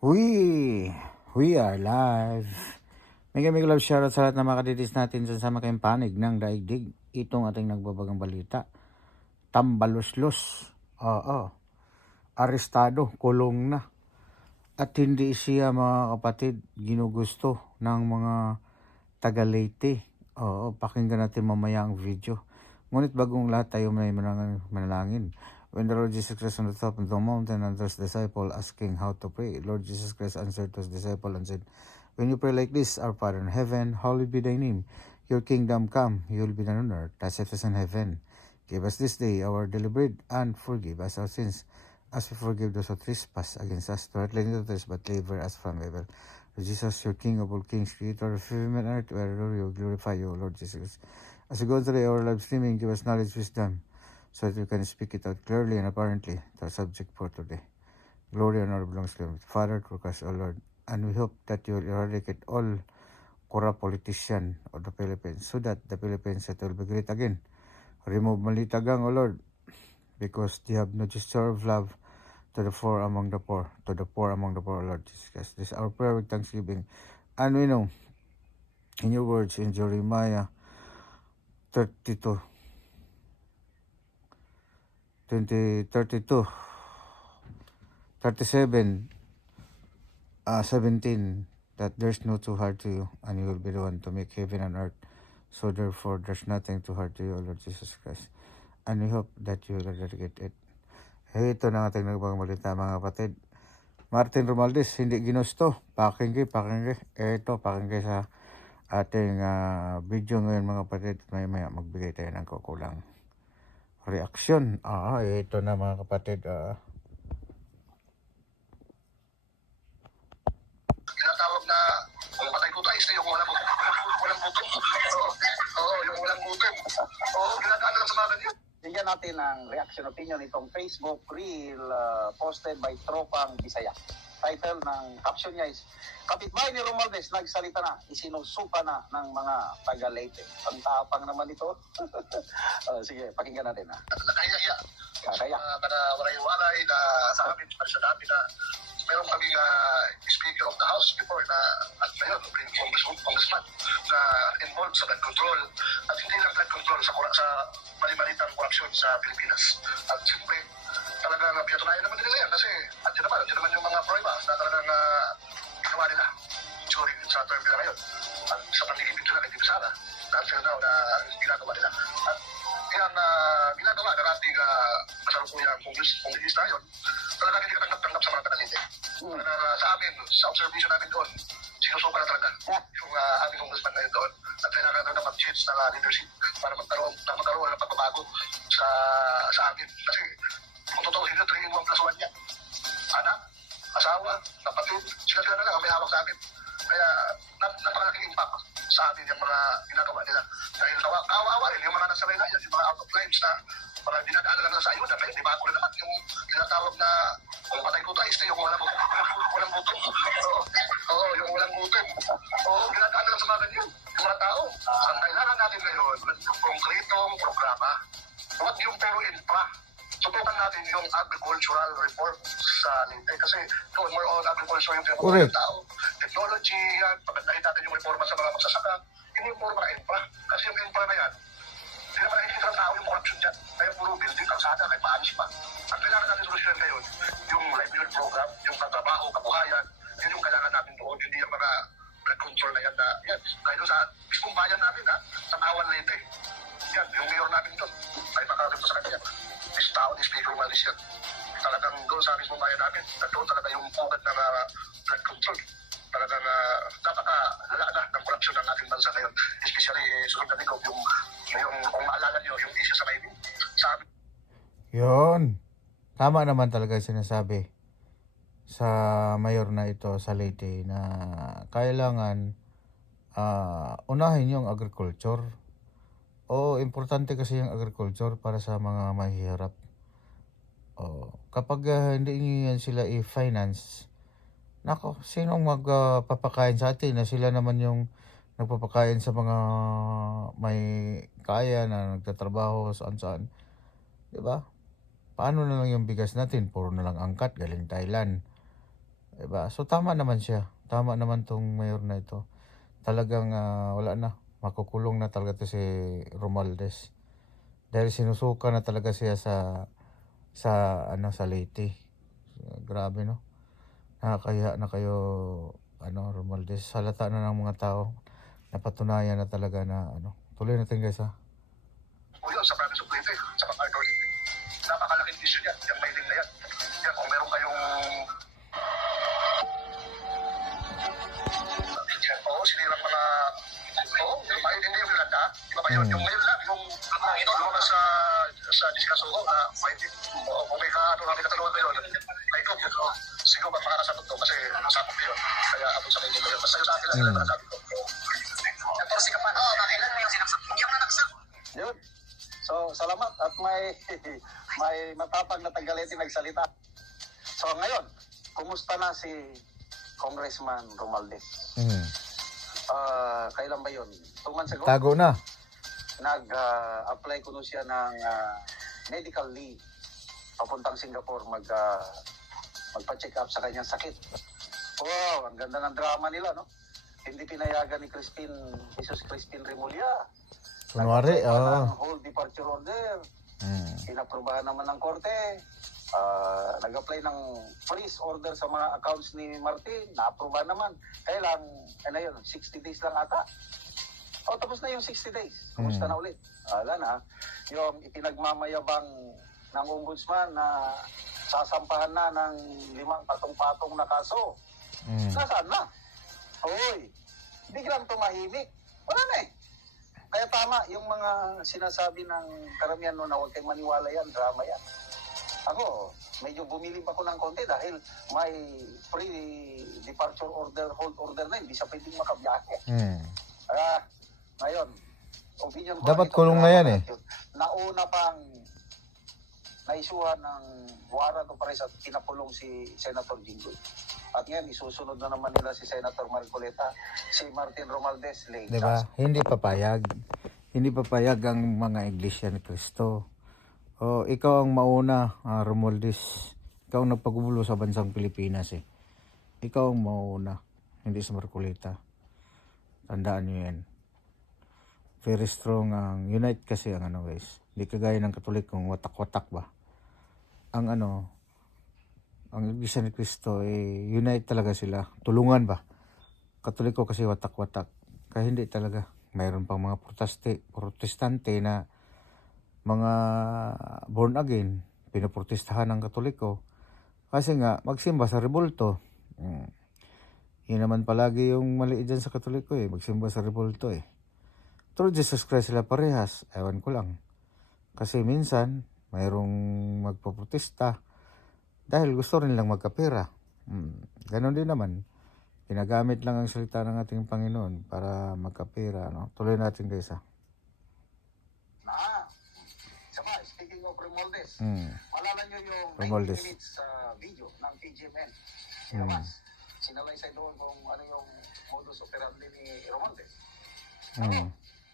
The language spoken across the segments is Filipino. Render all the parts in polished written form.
We are live. Mega love shoutout sa lahat ng mga kaditis natin sa sama kayong panig ng daigdig. Itong ating nagbabagang balita. Tambaluslos. Oo. Arestado. Kulong na. At hindi siya mga kapatid ginugusto ng mga taga-Leyte. Oo. Pakinggan natin mamaya ang video. Ngunit bagong lahat tayo may manalangin. When the Lord Jesus Christ on the top of the mountain and those disciples asking how to pray, Lord Jesus Christ answered those disciples and said, when you pray like this, Our Father in heaven, hallowed be thy name. Your kingdom come, your will be done on earth as it is in heaven. Give us this day our daily bread and forgive us our sins as we forgive those who trespass against us. Do not let us trespass, but deliver us from evil. Lord Jesus, your King of all kings, creator of heaven and earth, we adore you, glorify you, Lord Jesus. As we go through our live streaming, give us knowledge, wisdom, so that we can speak it out clearly and apparently to our subject for today. Glory and honor belongs to you, Father, through Christ, O Lord. And we hope that you will eradicate all corrupt politicians of the Philippines so that the Philippines will be great again. Remove Malitagang, O Lord, because they have no gesture of love to the poor among the poor, to the poor among the poor, Lord Jesus Christ. This is our prayer with thanksgiving. And we know, in your words in Jeremiah 32, 37, 17, that there's no too hard to you, and you will be the one to make heaven and earth. So therefore, there's nothing too hard to you, O Lord Jesus Christ. And we hope that you will eradicate it. Ito na ating nagpagmalita, mga kapatid. Martin Romualdez, hindi ginusto. Pakinggan. Ito, pakinggan sa ating video ngayon, mga kapatid. Maya magbigay tayo ng kukulang reaksyon. Ito na, mga kapatid. Tinatawag na kung patay ko tayo, yung walang buto. Oo, yung walang buto. Oo, ginagawa lang sa mga ganyan. Bigyan natin ng reaction opinion itong Facebook reel posted by Tropang Bisaya. Title ng caption niya is, Kapitbahay ni Romualdez nagsalita na, isinusuka na ng mga taga-Leyte. Ang tapang naman ito. Sige, pakinggan natin. Nakaya-iya. Kaya. Kada waray-waray na sa amin, para sa dami na meron kaming Speaker of the House before na at ngayon, Congressman na involved sa blood control at hindi lang blood control sa mali-malitang korupsyon sa Pilipinas. At siyempre, talagang pinatunayan naman nila yan kasi andyan naman yung mga pruebas na talagang ginawa nila during sa term nila ngayon. At sa panligipin nila kay Sara, until now na ginagawa nila. At yan ginagawa ng ating kasalukuyang kongressista ngayon, talagang hindi katanggap-tanggap sa mga taga-Leyte. Sa amin, sa observation namin doon, sinusuka na talaga yung aming congressman ngayon doon at kailangan na mag-change ng leadership para magkaroon ng pagbabago sa amin. Kasi kung totoo sila, 3-in-1 plus 1 yan. Anak, asawa, kapatid, sila na lang ang may hawak sa amin. Kaya napakalaking impact sa amin yung mga ginagawa nila. Dahil kawawa rin yung mga nasa Maynaya, yung mga out of lives na mga dinadaanan lang sa ayuda. Kaya di bago na naman yung tinatawag na kung patay ko tayo, yung walang buto. Oo, yung walang buto. Oo, ginadaanan lang sa mga ganyan. Yung mga tao. Ang kailangan natin ngayon, yung konkretong programa. Huwag yung puro infra. Subukan natin yung agricultural reform sa Leyte. Kasi doon more on agriculture yung pinapagawa ng tao. Technology, yan. Pagandahin natin yung reforma sa mga magsasaka. Hindi yung puro mga infra. Kasi yung infra na yan, hindi naman nakikita ng tao yung corruption dyan. Kaya puro building, kalsada, kahit maalis pa. Ang kailangan natin solusyon ngayon, yung livelihood program, yung pagtrabaho, kabuhayan, yun yung kailangan natin doon. Hindi yung mga blood control na yan na, yan. Kahit sa mismong bayan namin, sa Tawan Leyte. Yan, yung mayor namin doon. Ay, makakaganda sa kanya. This town is Speaker Romualdez yan. Talagang doon sa mismong bayan namin, doon talaga yung pugad ng blood control. Talagang napaka-lala na ng korupsyon ng ating bansa ngayon. Especially, sunod na linggo, yung kung maalala nyo, yung issue sa Maynila. Sabi. Yun. Tama naman talaga sinasabi sa mayor na ito sa Leyte na kailangan unahin yung agriculture. Importante kasi yung agriculture para sa mga mahihirap. Kapag hindi nyo yan sila i-finance, nako, sinong magpapakain sa atin na sila naman yung nagpapakain sa mga may kaya na nagtatrabaho saan-saan. Diba? Paano na lang yung bigas natin? Puro na lang angkat, galing Thailand. Diba? So tama naman siya. Tama naman tong mayor na ito. Talagang wala na. Makukulong na talaga to si Romualdez. Dahil sinusuka na talaga siya sa Leyte. Grabe no. Nakakaya na kayo Romualdez. Halata na ng mga tao. Napatunayan na talaga na Tuloy natin guys ha. O yun, sa province of Leyte, sa MacArthur Leyte. Napakalaking issue yan, yung mailing na yan. Yan, kung meron kayong... Oo, sinirang mga... Oo, yung mailing na yung Yolanda. Iba ba yun? Yung mail lang, yung lumabas sa Discasuho na mailing. Oo, kung may katalungan kayo, may group yun. Siguro ba makakasabot to kasi nasabot ko yun. Kaya abot sa mailing na yun. Basta yun sa akin lang nasabi ko. Kasi kapag, kailan mo yung sinaksak? Yung nanaksak. Yun. So, salamat at may matapang na Tagalete nagsalita. So, ngayon, kumusta na si Congressman Romualdez? Kailan ba yun? 2 months ago? Tago na. Nag-apply ko nun siya ng medical leave. Papuntang Singapore magpa-check up sa kanyang sakit. Wow, ang ganda ng drama nila, no? Hindi pinayagan ni Jesus Crispin Remulla. Kunwari, Ng whole departure order. Inaprubahan naman ng korte. Nag-apply ng freeze order sa mga accounts ni Martin. Na-aprubahan naman. Kailang, 60 days lang ata. Tapos na yung 60 days. Kumusta na ulit? Wala na. Yung ipinagmamayabang ng ombudsman na sasampahan na ng 5 patong-patong na kaso. Nasaan na? Hoy, biglang tumahimik. Wala na eh. Kaya tama, yung mga sinasabi ng karamihan na huwag kayong maniwala yan, drama yan. Ako, medyo bumilib ako ng konti dahil may pre-departure order, hold order na, hindi siya pwedeng makabiyahe. Ngayon, opinion ko... Dapat kulong na yan eh. Nauna pang naisuhan ng warrant of arrest at pinapulong si Senator Jinggoy. At ngayon, isusunod na naman nila si Senator Marcoleta, si Martin Romualdez, late. Diba? Hindi papayag. Hindi papayag ang mga Iglesia ni Cristo. Ikaw ang mauna, Romualdez. Ikaw ang nagpagulo sa bansang Pilipinas eh. Ikaw ang mauna, hindi si Marcoleta. Tandaan nyo yan. Very strong ang unite kasi ang guys. Hindi kagaya ng Katolikong watak-watak ba. Ang Iglesia ni Cristo unite talaga sila. Tulungan ba? Katoliko kasi watak-watak. Kaya hindi talaga. Mayroon pang mga protestante na mga born again, pinoprotestahan ng Katoliko. Kasi nga, magsimba sa rebulto. Yun naman palagi yung mali dyan sa Katoliko magsimba sa rebulto Through Jesus Christ sila parehas. Ewan ko lang. Kasi minsan, mayroong magpoprotesta dahil gusto rin lang magkapera. Ganon din naman. Ginagamit lang ang salita ng ating Panginoon para magkapera. Tuloy natin guys Speaking of Romualdez, malala nyo yung 90 Romualdez. minutes video ng PGMN. Sinalaysay doon kung ano yung modus operandi ni Romualdez.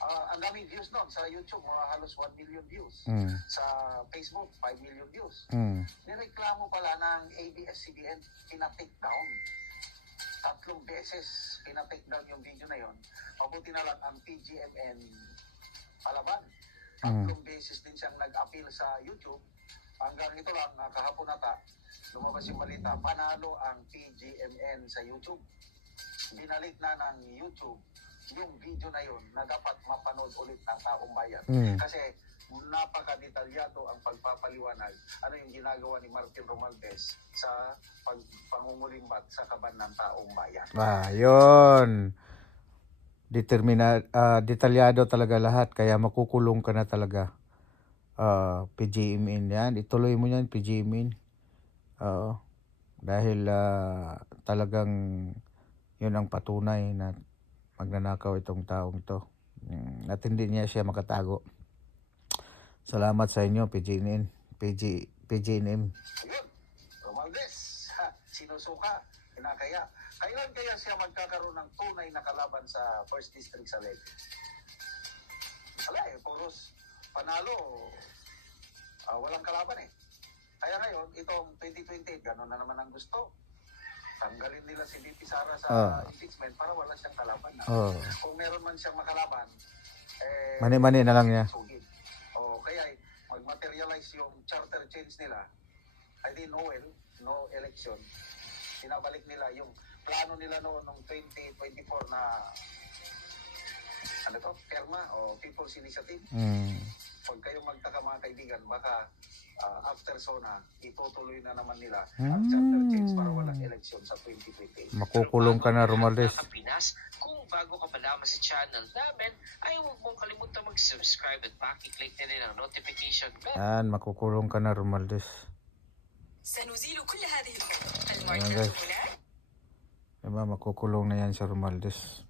Ang daming views doon sa YouTube, halos 1 million views. Sa Facebook, 5 million views. Nireklamo pala ng ABS-CBN, pinatake down. 3 beses pinatake down yung video na yon. Mabuti na lang ang PGMN palaban. 3 beses din siyang nag-appeal sa YouTube. Hanggang ito lang, kahapon nata, lumabas yung balita, panalo ang PGMN sa YouTube. Binalik na ng YouTube yung video na yon na dapat mapanood ulit ng taong bayan. Kasi napaka-detalyado ang pagpapaliwanag ano yung ginagawa ni Martin Romualdez sa pangungulimbat sa kaban ng taong bayan. Yun. Detalyado talaga lahat. Kaya makukulong ka na talaga. PGMN yan. Ituloy mo yan, PGMN. Dahil talagang yun ang patunay na magnanakaw itong taong ito. At hindi niya siya makatago. Salamat sa inyo, PGNM. Ayun, Romualdez, sinusuka, kinakaya. Kailan kaya siya magkakaroon ng tunay na kalaban sa First District sa Leyte? Wala puros panalo. Walang kalaban Kaya ngayon, itong 2020, gano'n na naman ang gusto. tanggalin nila si VP Sara sa Ah. impeachment para wala siyang kalaban na. Oh. Kung meron man siyang makalaban, Mani-mani na lang niya. sugid. O kaya mag-materialize yung charter change nila, I think no election. Pinabalik nila yung plano nila noong 2024 na perma o People's Initiative. Huwag kayong magtaka mga kaibigan, baka after SONA, itutuloy na naman nila ang charter change para walang election sa 2028. Makukulong ka na, Romualdez. Mga Pinas, kung bago ka pa lamang sa channel namin, ay huwag mong kalimutan mag-subscribe at pakiclick na rin ang notification bell. Yan, makukulong ka na, Romualdez. سنزيل كل هذه الخطط Ayan, المعدات guys. هناك. Diba, makukulong na yan si Romualdez.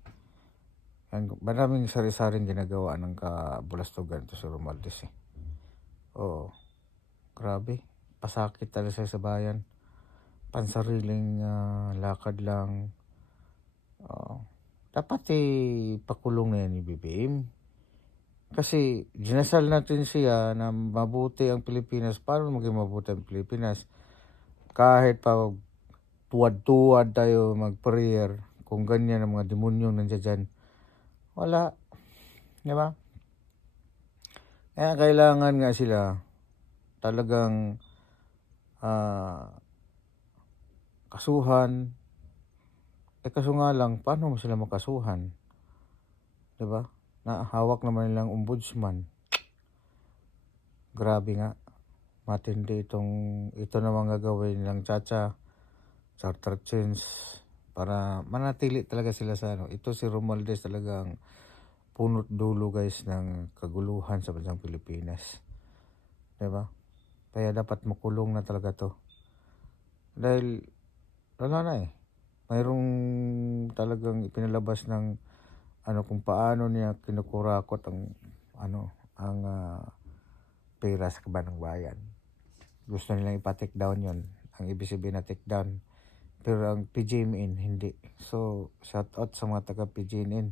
Yan, maraming sari-saring ginagawa ng kabulastugan to si Romualdez eh. Oo. Grabe. Pasakit talaga sa bayan. Pansariling lakad lang. Dapat pakulong na yan ni BBM. Kasi ginasal natin siya na mabuti ang Pilipinas. Paano maging mabuti ang Pilipinas? Kahit pa tuwad-tuwad tayo mag-prayer, kung ganyan ang mga demonyong nandiyan dyan, wala. Diba? Kaya kailangan nga sila talagang kasuhan. Kaso nga lang, paano mo sila makasuhan? Diba? Hawak naman nilang ombudsman. Grabe nga. Matindi ito naman gagawin nilang charter change para manatili talaga sila sa Ito si Romualdez talagang punot dulo guys ng kaguluhan sa bansang Pilipinas. Diba? Kaya dapat makulong na talaga to. Dahil wala na mayroong talagang ipinalabas ng kung paano niya kinukurakot ang pera sa kabanang bayan. Gusto nilang ipa-take down yon, ang ABCB na take down. Pero ang PGMN hindi. So shout out sa mga taga PGMN.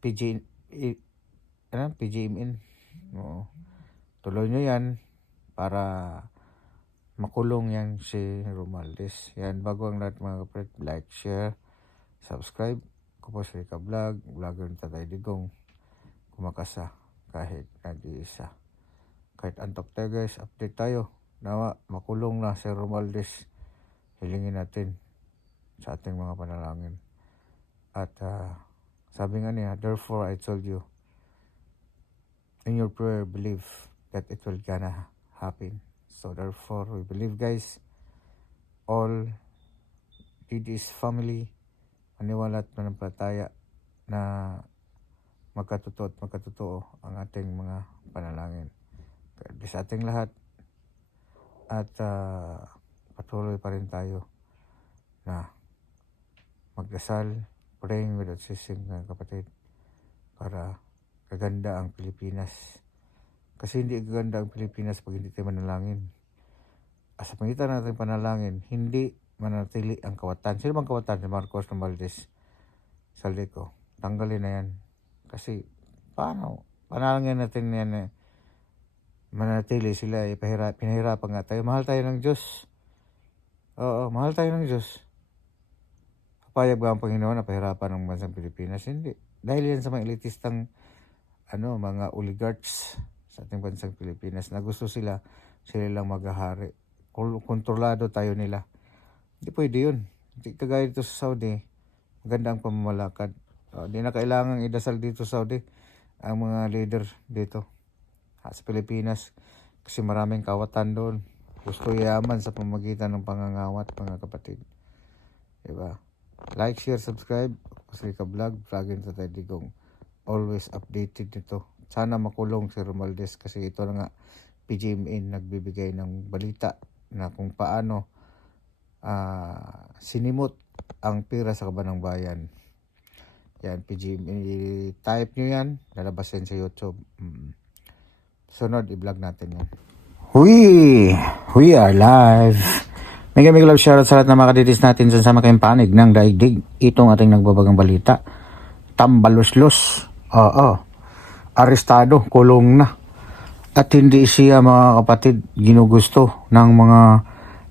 PGMN. Oo. Tuloy nyo yan para makulong yan si Romualdez. Yan, bago ang lahat mga kapatid, like, share, subscribe. Ako po si Rika Vlog, vlogger ng Tatay Digong. Kumakasa kahit nag-iisa. Kahit antok tayo guys, update tayo. Nawa, makulong na si Romualdez. Hilingin natin sa ating mga panalangin. At sabi nga niya, therefore I told you, in your prayer, believe that it will gonna happen. So therefore, we believe guys, all DD's family, maniwala at manampalataya na magkatotoo ang ating mga panalangin. Kaya sa ating lahat, at patuloy pa rin tayo na magdasal, praying without ceasing mga kapatid, para kaganda ang Pilipinas. Kasi hindi gaganda ang Pilipinas pag hindi tayo manalangin. Sa pangitan natin panalangin, hindi manatili ang kawatan. Sino bang kawatan? Si Marcos Romualdez Saldico. Tanggalin na yan. Kasi paano? Panalangin natin yan manatili sila. Pinahirapan nga tayo. Mahal tayo ng Diyos. Oo, mahal tayo ng Diyos. Papayag ba ang Panginoon na pahirapan ng bansang Pilipinas? Hindi. Dahil yan sa mga elitistang mga oligarchs sa ating bansang Pilipinas na gusto sila lang maghahari. Kontrolado tayo nila. Hindi pwede yun. Hindi kagaya dito sa Saudi. Maganda ang pamamalakad. Hindi na kailangang idasal dito sa Saudi ang mga leader dito sa Pilipinas. Kasi maraming kawatan doon. Gusto yaman sa pamagitan ng pangangawat, mga kapatid. Diba? Like, share, subscribe. Kasi ka-vlog, vlogging sa Tatay Digong. Always updated nito. Sana makulong si Romualdez kasi ito na nga PGMN nagbibigay ng balita na kung paano sinimot ang pera sa kabanang bayan. Yan, PGMN. Type nyo yan. Lalabas yan sa YouTube. Sunod, i-vlog natin yan. We are live. Mega love shoutout sa lahat ng mga kaditis natin sa sama kayong panig ng daigdig. Itong ating nagbabagang balita. Tambaluslos. Arestado, kulong na. At hindi siya mga kapatid ginugusto ng mga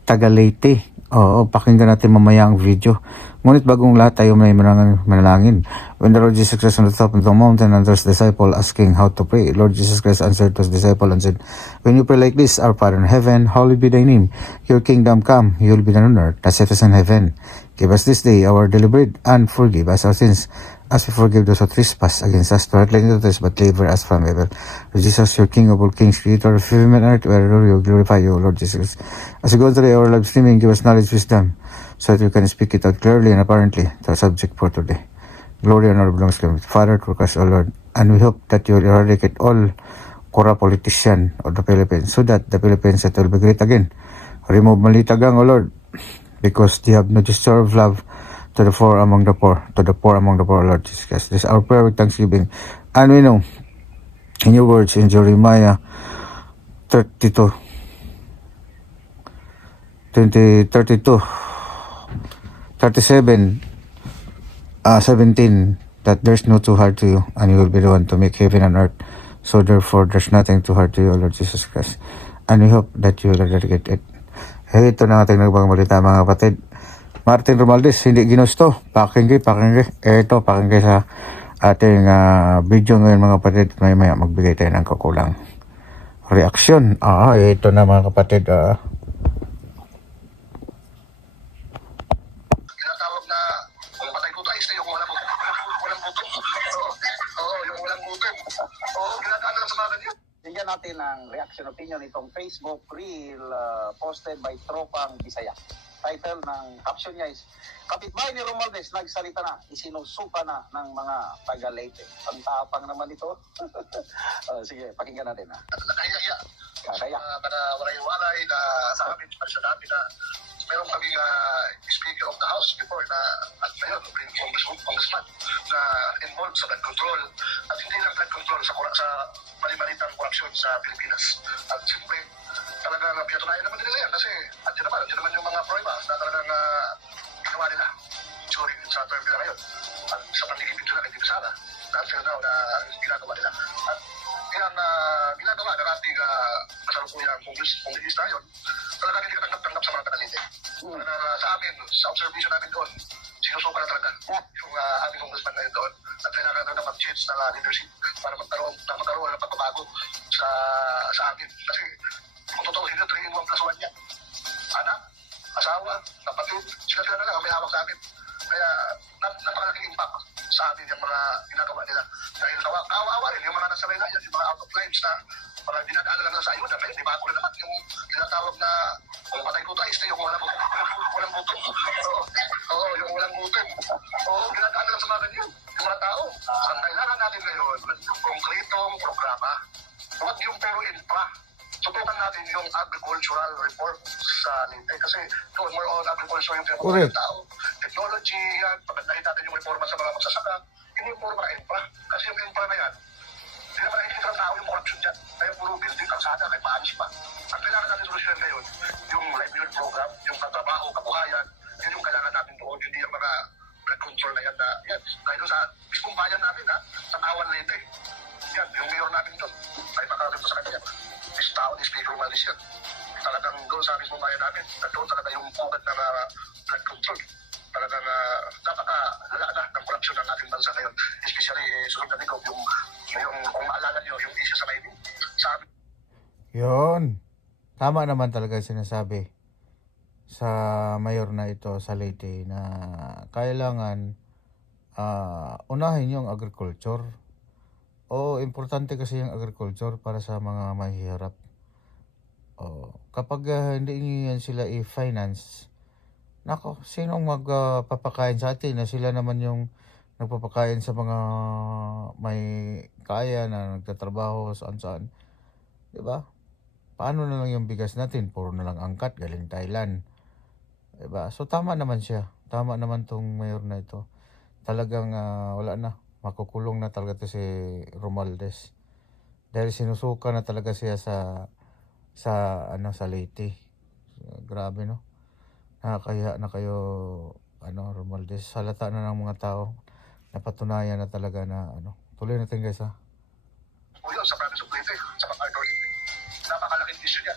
taga Leyte. Oo, pakinggan natin mamaya ang video. Ngunit bagong lahat tayo may manalangin. When the Lord Jesus Christ on the top of the mountain and those disciples asking how to pray, Lord Jesus Christ answered those disciples and said, when you pray like this, Our Father in heaven, hallowed be thy name. Your kingdom come, your will be done on earth as it is in heaven. Give us this day our daily bread, and forgive us our sins, as we forgive those who trespass against us. Do not let us into this, but deliver us from evil. Lord Jesus, your King of all kings, Creator of heaven and earth, we adore you, glorify you, Lord Jesus. As we go through our live streaming, give us knowledge, wisdom, so that we can speak it out clearly and apparently to our subject for today. Glory and honor belongs to you, Father, to us, O Lord. And we hope that you will eradicate all corrupt politician of the Philippines, so that the Philippines that will be great again. Remove Malitagang, O Lord, because they have no deserve love to the poor among the poor, Lord Jesus Christ. This is our prayer with thanksgiving. And we know, in your words in Jeremiah 32, 37, 17, that there's no too hard to you, and you will be the one to make heaven and earth. So therefore, there's nothing too hard to you, Lord Jesus Christ. And we hope that you will eradicate it. Hey, ito na ating nagbabalita mga kapatid. Martin Romualdez, hindi ginusto. Pakinggan. Ito, pakinggan sa ating video ngayon mga kapatid. Maya magbigay tayo ng kakulang reaksyon. Ito na mga kapatid. Tinatawag na kung patay ko tayo, yung walang butong. Oo, yung walang butong. Oo, ginagawa lang sa mga ganyan. Tingnan natin ang reaction opinion itong Facebook reel posted by Tropang Bisaya. Title ng caption niya is, kapitbahay ni Romualdez nagsalita na, isinusuka na ng mga taga Leyte. Ang tapang naman ito. Sige, pakinggan natin. Nakaya-iya. Kaya. Para waray-waray na sa amin, para sa dami na meron kaming Speaker of the House before na at ngayon, congressman na involved sa blood control at hindi lang blood control sa mali-malitang korupsyon sa Pilipinas. At siyempre, talagang pinatunayan naman nila yan kasi andiyan naman yung mga prueba na talagang ginawa nila during sa term nila ngayon. At sa pandigibig nila kay Tito Sara, na until now na ginagawa nila. At yan ginagawa ng ating kasalukuyang kongressista yun, talagang hindi katanggap-tanggap sa mga Tagalite. Sa amin, sa observation namin doon, sinusuka na talaga yung aming congressman ngayon doon at kailangan na mag-change ng leadership para magkaroon ng pagbabago sa amin. Kasi kung totoo, hindi 3-in-1+1 yan. Anak, asawa, kapatid, sila na lang ang may hawak sa amin. Kaya napakalaking impact sa amin yung mga ginagawa nila. Dahil kawawa rin yung mga nasa na yan, yung mga out of lives na mga dinadaan lang sa ayun. Kaya di ba ako na naman yung tinatawag na kung patay ko tayo, yung walang butong. Oo, yung walang butong. Oo, ginadaan lang sa mga ganyan. Yung mga tao. Ang kailangan natin ngayon, yung konkretong programa. Huwag yung puro infra. Subukan natin yung agricultural reform sa Leyte. Kasi doon more on agriculture yung pinapagawa ng tao. Technology, yan. Pagandahin natin yung reforma sa mga magsasaka. Hindi yung puro mga infra. Kasi yung infra na yan, hindi naman nakikita ng tao yung corruption dyan. Kaya puro building, kalsada, kahit maalis pa. Ang kailangan natin solusyon ngayon, yung livelihood program, yung katrabaho, kabuhayan, yun yung kailangan natin doon. Hindi yung mga blood control na yan na, yan. Kahit doon sa mismong bayan namin, sa Tawan Leyte. Yan, yung mayor namin doon. Ay makakalip sa kanya. This tao, this Speaker Romualdez yan. Talagang doon sa mismong bayan namin, doon talaga yung pugad ng blood control. Talagang napaka-lala na ng korupsyon ng ating bansa ngayon. Especially, sunod natin ko, yung kung maalala nyo, yung issue sa mining. Sabi Yun. Tama naman talaga sinasabi sa mayor na ito sa Leyte na kailangan unahin yung agriculture. Importante kasi yung agriculture para sa mga mahihirap. Kapag hindi nyo yan sila i-finance, nako, sinong magpapakain sa atin na sila naman yung nagpapakain sa mga may kaya na nagtatrabaho saan-saan. Diba? Paano na lang yung bigas natin? Puro na lang angkat, galing Thailand. Diba? So tama naman siya. Tama naman tong mayor na ito. Talagang wala na. Makukulong na talaga to si Romualdez. Dahil sinusuka na talaga siya sa Leyte. Grabe, no? Nakakaya na kayo Romualdez. Halata na ng mga tao. Napatunayan na talaga na Tuloy natin guys ha. yun sa province of Leyte, sa Pag-Arthur Leyte. Napakalaking issue niya.